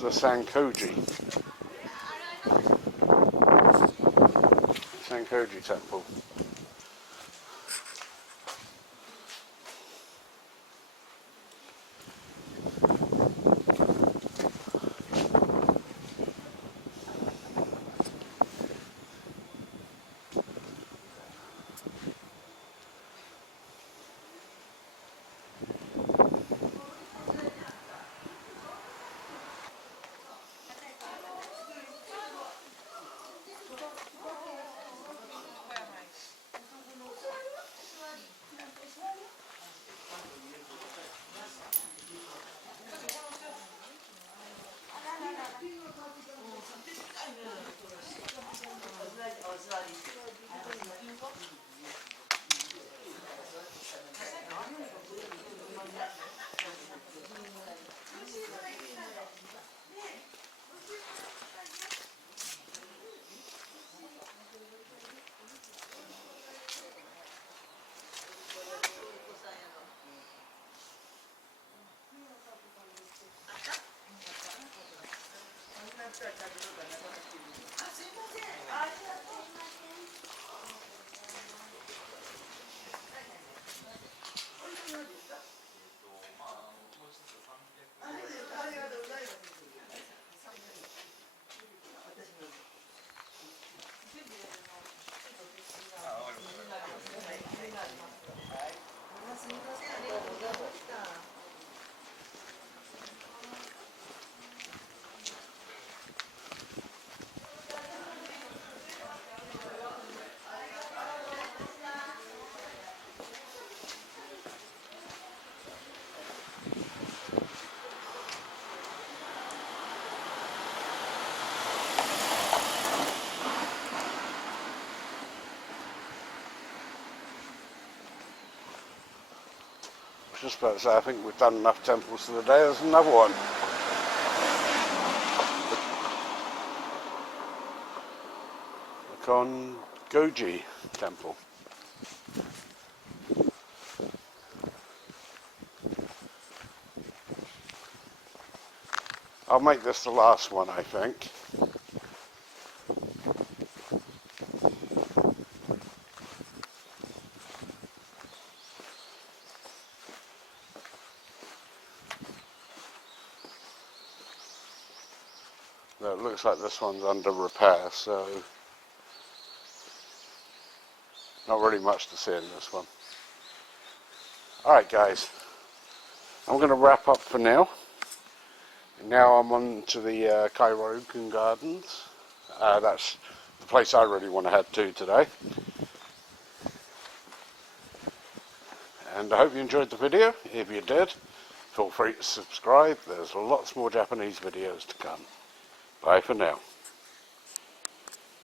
the Sankoji Temple. Just about to say, I think we've done enough temples for the day. There's another one. The Sankoji Temple. I'll make this the last one, I think. It looks like this one's under repair, so not really much to see in this one. Alright guys, I'm going to wrap up for now. Now I'm on to the Kairogan Gardens. That's the place I really want to head to today. And I hope you enjoyed the video. If you did, feel free to subscribe. There's lots more Japanese videos to come. Bye for now.